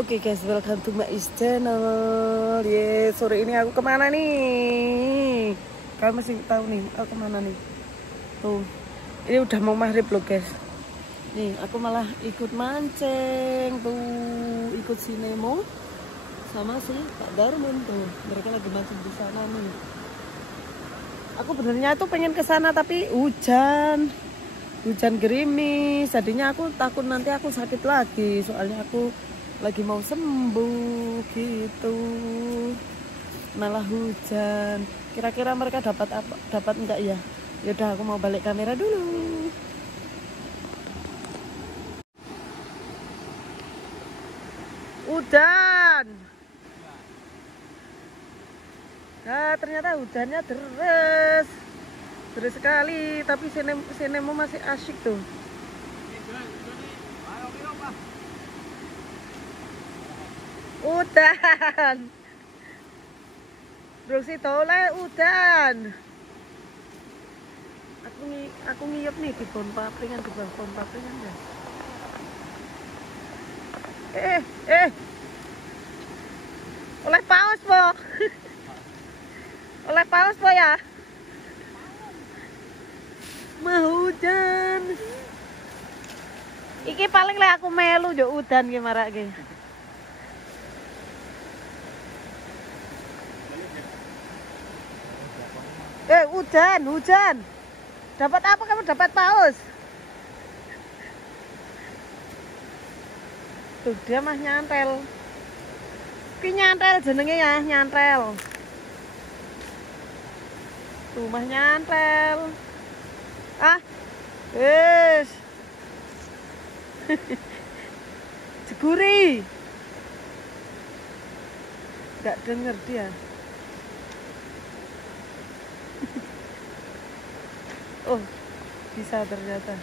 Oke guys, welcome to my channel. Sore ini aku kemana nih? Kalian masih tahu nih, aku kemana nih? Tuh, ini udah mau maghrib loh guys. Nih, aku malah ikut mancing tuh, ikut si Nemo sama si Pak Darmin tuh. Mereka lagi mancing di sana nih. Aku benernya tuh pengen ke sana tapi hujan gerimis. Jadinya aku takut nanti aku sakit lagi, soalnya aku lagi mau sembuh gitu, malah hujan. Kira-kira mereka dapat apa? Dapat enggak ya? Yaudah, aku mau balik kamera dulu. Hujan. Nah, ternyata hujannya deras sekali. Tapi Nemo masih asyik tuh. Udan. Bro si tole udan. Aku ngiyep nih di pohon papringan, di bawah pohon papringan ya. Oleh paus po. Oleh paus po ya. Mau hujan. Iki paling lah aku melu yo udan gimana ki. Hujan. Dapat apa kamu? Dapat paus. Tuh dia mah nyantel. Ki nyantel jenenge ya, nyantel. Tuh mah nyantel. Wes. Jeguri. Gak denger dia. Oh, bisa ternyata.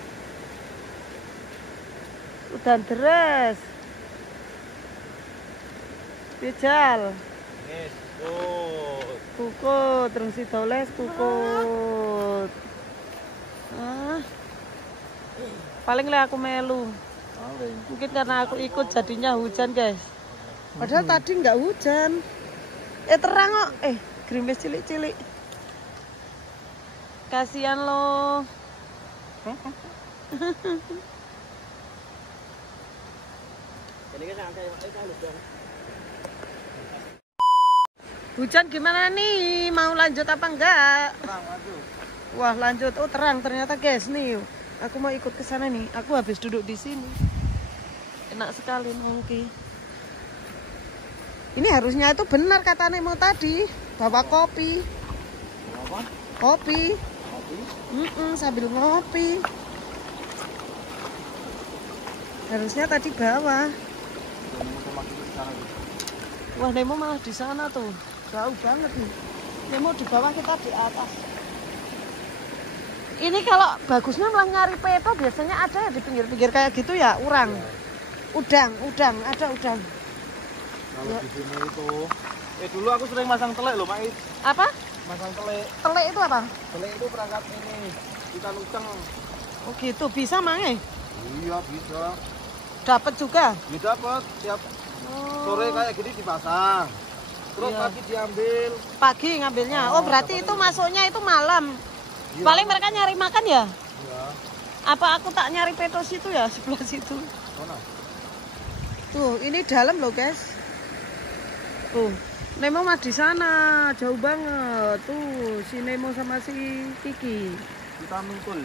Udan deras. Pijal. Kukut, terus si toles kukut. Paling lah aku melu. Mungkin karena aku ikut jadinya hujan guys. Padahal tadi nggak hujan. Terang kok. Gerimis cilik-cilik. Kasihan lo. Hujan gimana nih? Mau lanjut apa enggak? Wah, lanjut. Oh, terang ternyata guys nih. Aku mau ikut ke sana nih. Aku habis duduk di sini. Enak sekali nongki. Ini harusnya itu benar kata Nemo tadi, bawa kopi. Apa? Kopi. Sambil ngopi. Harusnya tadi bawa. Wah, Nemo malah di sana tuh. Jauh banget nih. Nemo di bawah, kita di atas. Ini kalau bagusnya malah nyari peto, biasanya ada ya di pinggir-pinggir kayak gitu ya, urang. Udang, ada udang. Kalau di sini itu, dulu aku sering masang telek loh, Mait. Apa? Masang telek. Telek itu apa? Telek itu perangkat ini, kita luceng. Oh gitu, bisa Mang? Iya bisa. Dapat juga? Ya dapat, tiap sore kayak gini dipasang. Terus pagi diambil. Pagi ngambilnya. Oh berarti itu masuknya itu malam. Iya. Paling mereka nyari makan ya? Iya. Apa aku tak nyari peto situ ya, sebelah situ? Mana? Tuh, ini dalam loh guys. Tuh, Nemo mah di sana, jauh banget. Tuh, si Nemo sama si Kiki. Kita mingkul.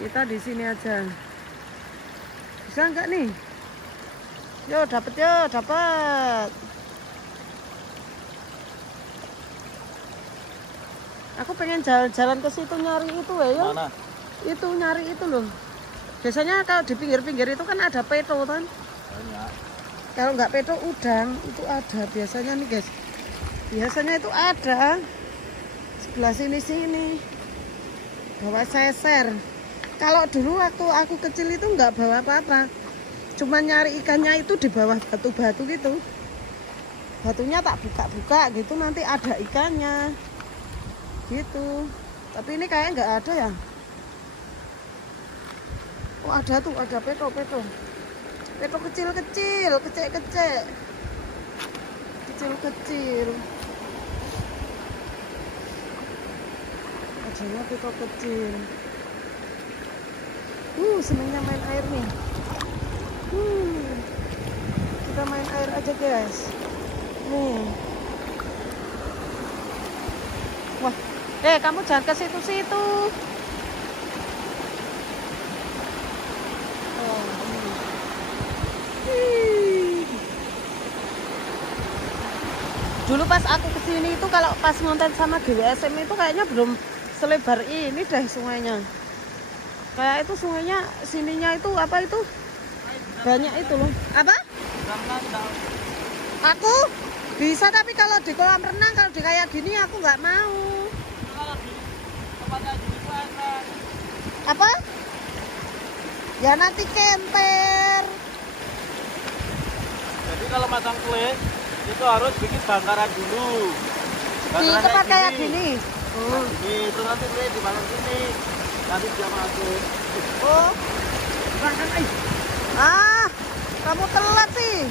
Kita di sini aja. Bisa nggak nih? Yo, dapet. Aku pengen jalan-jalan ke situ nyari itu ya. Mana? Itu nyari itu loh. Biasanya kalau di pinggir-pinggir itu kan ada peto kan? Banyak. Kalau nggak peto udang itu ada biasanya nih guys. Biasanya itu ada sebelah sini. Bawa seser. Kalau dulu waktu aku kecil itu nggak bawa apa-apa. Cuma nyari ikannya itu di bawah batu-batu gitu. Batunya tak buka-buka gitu, nanti ada ikannya. Gitu. Tapi ini kayak nggak ada ya. Oh ada tuh, ada peto. Itu kecil-kecil, kecil-kecil. Kecil-kecil. Adanya itu kecil. Senangnya main air nih. Kita main air aja guys. Nih. Wah, kamu jangan ke situ-situ. Dulu pas aku kesini itu kalau pas ngonten sama GWSM itu kayaknya belum selebar ini deh sungainya. Kayak itu sungainya sininya itu apa itu? Banyak itu loh. Apa? Aku bisa tapi kalau di kolam renang kalau di kayak gini aku nggak mau. Apa? Ya nanti kemper. Jadi kalau masang klik itu harus bikin bangkaran dulu. Di tempat kayak gini. Ini terus nanti klik di balang sini. Nanti dia masuk. Oh. Kamu telat sih.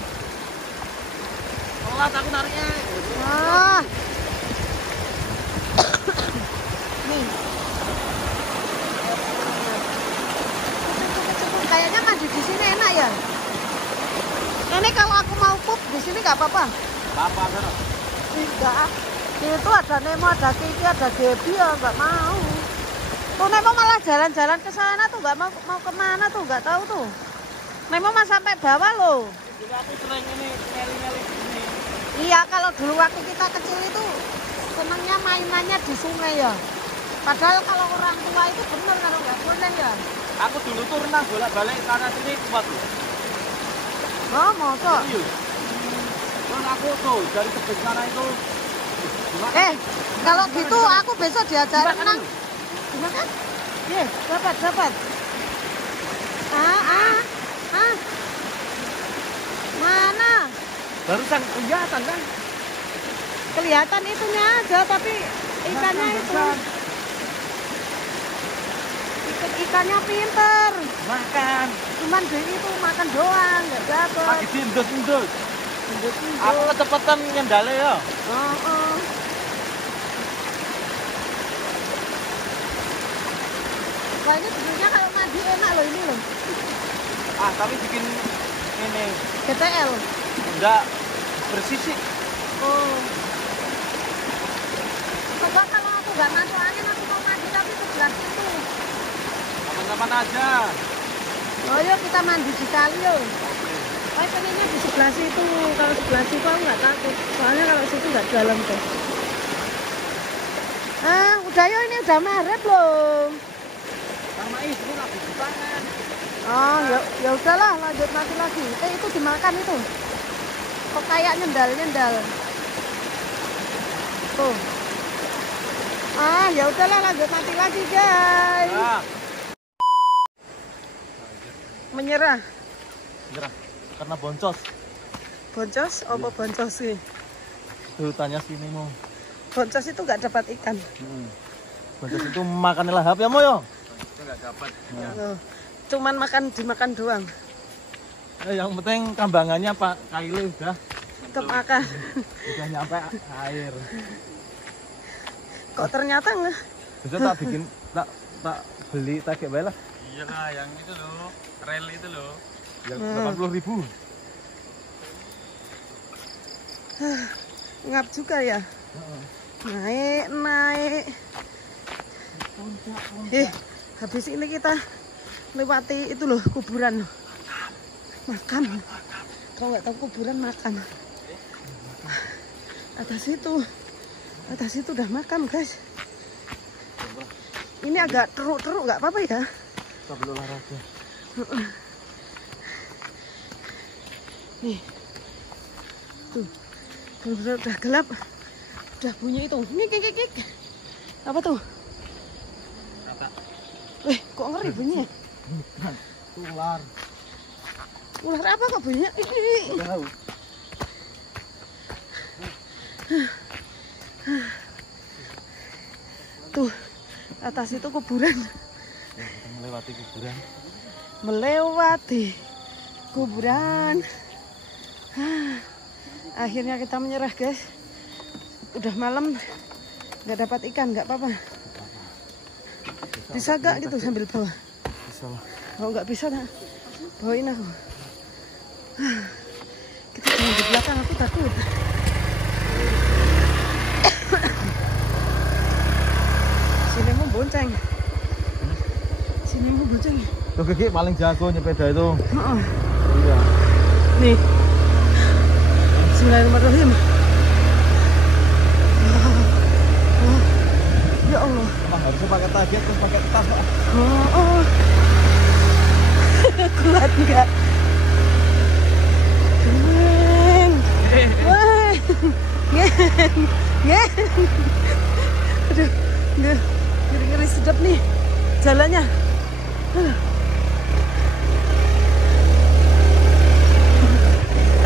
Telat aku nariknya. Nih. Kayaknya mandi di sini enak ya. Ini kalau aku mau pup di sini nggak apa-apa. Apa sana? Enggak. Itu ada Nemo, ada Kiki, ada Gaby ya nggak mau. Tuh Nemo malah jalan-jalan ke sana tuh nggak mau kemana tuh nggak tahu tuh. Nemo mah sampai bawah loh. Jadi aku sering ini nyeli-nyeli gini. Iya kalau dulu waktu kita kecil itu senangnya mainannya di sungai ya. Padahal kalau orang tua itu benar kalau nggak boleh ya. Aku dulu tuh renang bolak-balik sana sini kuat loh. Oh mosok. Terus aku tuh dari tebing sana itu. Kalau gitu aku besok diajar renang. Gimana? Dapat. Mana? Barusan kelihatan kan? Kelihatan itunya aja tapi ikannya itu. Ikannya pinter. Makan. Cuman itu makan doang, nggak dapat. Lagi diendut-endut. Aku kecepatan nyendale ya. Wah ini sebenarnya kalau mandi enak loh ini loh. Tapi bikin ini. GTL. Enggak bersih sih. Coba kalau aku nggak masuk angin aku mau mandi tapi sebelah situ. Kapan-kapan aja. Oh yuk kita mandi di kali yuk. Pengennya di sebelah situ. Kalau sebelah situ aku nggak takut. Soalnya kalau situ nggak dalam tuh. Udah yuk ini udah Maret loh. Sama itu lagi di tangan. Ya udahlah lanjut mati lagi. Itu dimakan itu. Kok kayak nyendal. Tuh. Ya udahlah lanjut mati lagi guys. Menyerah Karena boncos. Boncos? Apa boncos sih? Tuh tanya sini mau. Boncos itu nggak dapat ikan. Boncos itu makan lahap ya mo yo? Itu nggak dapat. Cuman dimakan doang. Yang penting kambangannya Pak Kaile udah kemakan. Udah nyampe air. Kok ternyata nggak? Bisa tak bikin tak beli tak kayak lah. Iya lah yang itu loh, rel itu loh. Yang 80.000. Ngap juga ya. Naik. Habis ini kita lewati itu loh kuburan. Makan. Kalau nggak tahu kuburan makan. Atas itu udah makan guys. Ini agak teruk nggak apa-apa ya? Sambil olahraga. Nih, tuh, udah gelap, udah bunyi itu. Ngik. Apa tuh? Kok ngeri bunyinya? Ular. Ular apa kok bunyinya? Tahu. Tuh, atas itu kuburan. Kita melewati kuburan. kuburan. Akhirnya kita menyerah guys. Udah malam, nggak dapat ikan, nggak apa-apa. Bisa gak gitu sambil bawa? Bisa lah. Kalau nggak bisa, nah, bawain aku. Kita jangan di belakang, aku takut. Sini mau bonceng. Sini mau bonceng. Tuh Gigi paling jago nyepeda itu. Iya. Nih. Bismillahirrahmanirrahim. Ya Allah. Emang harusnya pakai target terus pakai tas kok. Kuat enggak? Aduh, ngeri-ngeri sedap nih jalannya.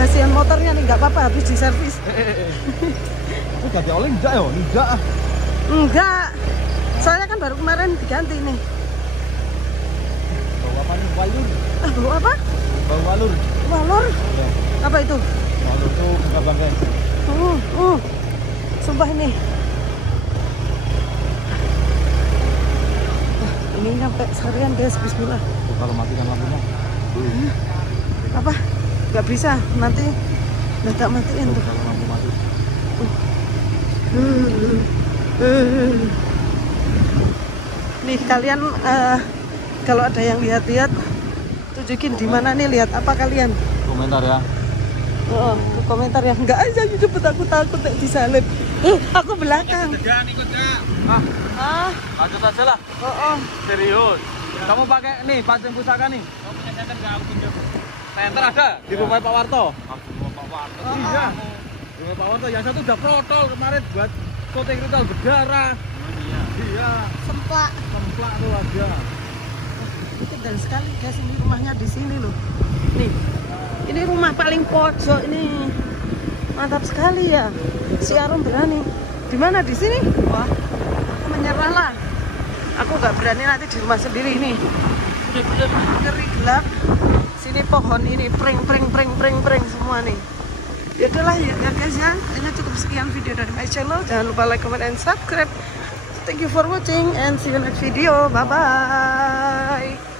Kasihan motornya nih, nggak apa-apa habis diservis. Itu ganti oli enggak ya? Enggak. Enggak. Soalnya kan baru kemarin diganti nih. Bawa apa nih? Walur. Bawa apa? Bawa walur. Walur? Ya. Apa itu? Walur itu buka bangkai. Sumpah ini. Ini sampai seharian guys, bismillah. Tuh, kalau matikan lampunya. Apa? Nggak bisa, nanti nggak matiin tuh. Kalau lampu mati. Nih kalian kalau ada yang lihat-lihat tunjukin di mana nih, lihat apa kalian? Komentar ya. Tuh komentar ya. Enggak aja cepet, aku takut disalib. Aku belakang. Jangan ikut Kak. Lanjut aja lah. Serius. Kamu pakai nih pancing pusaka nih. Kamu punya senter nggak? Aku pinjam. Senter ada di rumah Pak Warto. Pak Warto. Iya. Di rumah Pak Warto yang satu udah protol kemarin buat syuting ritual berdarah. Iya. Semplak Tuh aja. tinggal sekali guys, ini rumahnya di sini loh. Nih. Ini rumah paling pojok ini. Mantap sekali ya. Si Arum berani. Di mana? Di sini? Wah, menyerahlah. Aku nggak berani nanti di rumah sendiri ini. Udah ngeri gelap. Sini pohon ini pring semua nih. Ya udahlah ya guys ya. Ini cukup sekian video dari my channel. Jangan lupa like, comment, and subscribe. Thank you for watching and see you next video. Bye bye.